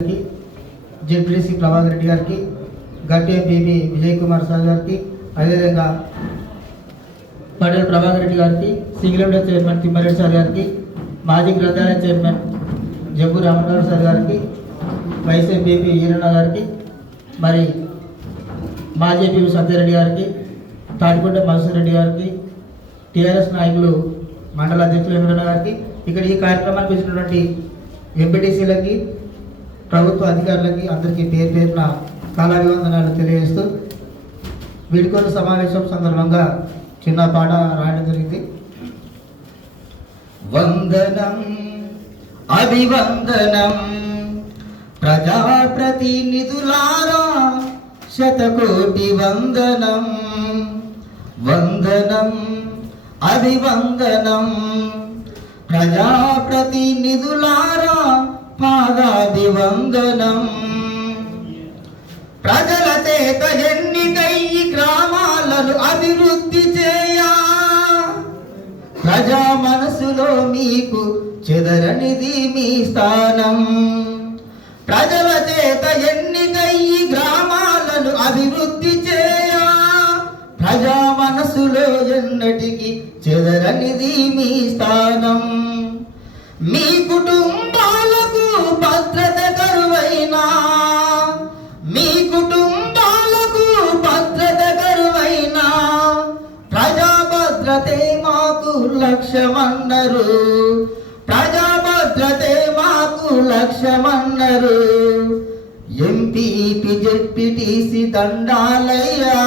ZPC Prabhakar Reddy గారికి, గట్టి MPP Vijay Kumar sir గారికి, అదేవిధంగా పటేల్ ప్రభాకర్ రెడ్డి గారికి, single window chairman Thimma Reddy sir గారికి, మాజీ గ్రంథాలయ చైర్మన్ జబ్బు రామరావు సార్ గారికి, వైస్ ఎంపీపీ ఈరన్న గారికి, మరి మాజీ ఎంపీ సత్యారెడ్డి గారికి, తాటికొండ మధుసూర్ రెడ్డి గారికి, టీఆర్ఎస్ నాయకులు మండల అధ్యక్షులు ఈరన్న గారికి, ఇక్కడ ఈ కార్యక్రమానికి వచ్చినటువంటి ఎంపీటీసీలకి, ప్రభుత్వ అధికారులకి అందరికీ పేరు పేరున కాలాభివందనాలు తెలియజేస్తూ వీడ్కోలు సమావేశం సందర్భంగా చిన్న పాట రాయడం జరిగింది. వందనం అభివందనం ప్రజాప్రతినిధులారా, శతకోటి వందనం. వందనం అభివందనం ప్రజాప్రతినిధులారా, పాదాభివందనం. ప్రజల చేత ఎన్నికై గ్రామాలను అభివృద్ధి చేయా, ప్రజా మనసులో మీకు చెదరనిది మీ స్థానం. ప్రజల చేత ఎన్నికై గ్రామాలను అభివృద్ధి చేయా, ప్రజా మనసులో ఎన్నటికి చెదరనిది మీ స్థానం. మీ కుటుంబాలకు భద్రత కరువైనా, మీ కుటుంబాలకు భద్రత కరువైనా, ప్రజా భద్రతే మాకు లక్ష్యమన్నారు. ప్రజా భద్రతే మాకు లక్ష్యమన్నారు. ఎంపీపీ జెడ్పీటీసీ దండాలయ్యా,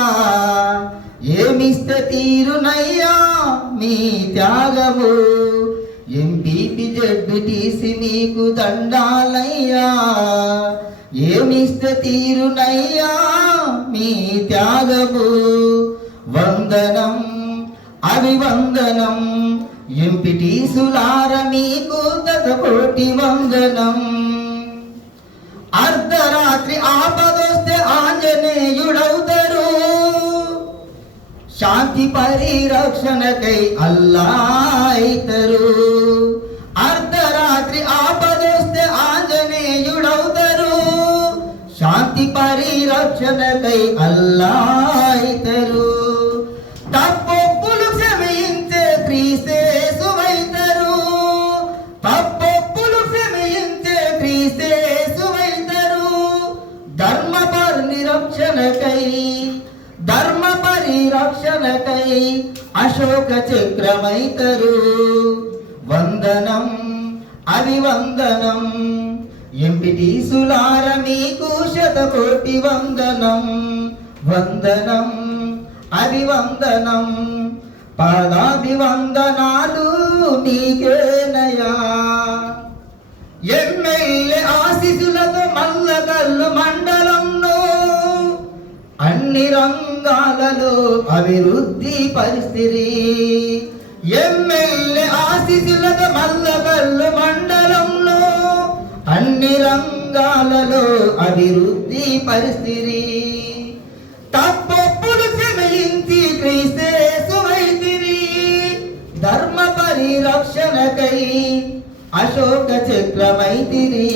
ఏమిస్తే తీరునయ్యా మీ త్యాగము. ఎంపీపీ జెడ్పీటీసీ మీకు దండాలయ్యా, ఏమిస్తే తీరునయ్యా మీ త్యాగము. వందనం అభివందనం ఎంపీటీసులార మీకు శతకోటి వందనం. అర్ధరాత్రి ఆపదొస్తే ఆంజనేయుడవుతారు, శాంతి పరిరక్షణకై అల్లా అయితరు. అర్ధరాత్రి ఆపదొస్తే ఆంజనేయుడవుతారు, శాంతి పరిరక్షణకై అల్లా అయితరు. తప్పొప్పులు క్షమించే క్రీస్తేసువైతరు, తప్పొప్పులు క్షమించే క్రీస్తేసువైతరు. ధర్మ పరిరక్షణకై, ధర్మ పరిరక్షణకై అశోక చక్రమైతరు. వందనం అభివందనం ఎంపీటీసులార మీకు శతకోటి వందనం. వందనం అభివందనం పాదాభివందనాలు మీకేనయా. ఎమ్మెల్యే ఆశీస్సులతో మల్లగల్లు మండలంలో అన్ని రంగాలలో అభివృద్ధి పరిస్థితి. ఎమ్మెల్యే ఆశీస్సులతో మల్లగల్లు మండలంలో అన్ని రంగాలలో అభివృద్ధి పరిస్థితి. తప్పొప్పులు క్షమించి క్రీస్తేసువైతిరి, ధర్మ పరిరక్షణకై అశోక చక్రమైతిరి.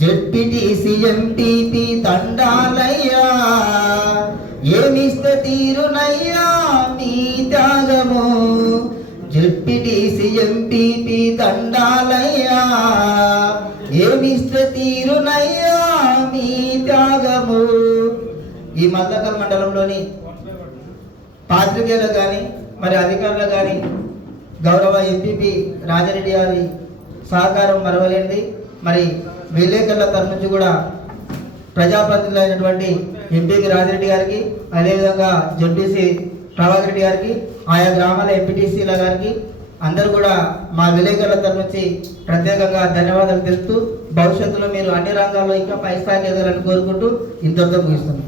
జెడ్పీటీసీ ఎంపీపీ దండాలయ్యా, ఏమిస్తే తీరునయ్యా మీ త్యాగము. జెడ్పీటీసీ ఎంపీపీ దండాలయ్యా, ఏమిస్తే తీరునయ్యా మీ త్యాగము. ఈ మల్లకల్ మండలంలోని పాత్రికేయులకు కానీ మరి అధికారులకు కానీ గౌరవ ఎంపీపీ రాజారెడ్డి గారి సహకారం మరవలేనిది. మరి విలేకరుల తరఫు నుంచి కూడా ప్రజాప్రతినిధులు అయినటువంటి ఎంపీకి రాజారెడ్డి గారికి, అదేవిధంగా జెడ్పీసీ ప్రభాకర్ రెడ్డి గారికి, ఆయా గ్రామాల ఎంపీటీసీల గారికి అందరూ కూడా మా విలేకరుల తరఫు నుంచి ప్రత్యేకంగా ధన్యవాదాలు తెలుపుతూ భవిష్యత్తులో మీరు అన్ని రంగాల్లో ఇంకా పై స్థాయికి ఎదగాలని కోరుకుంటూ ఇంతటితో ముగిస్తున్నాం.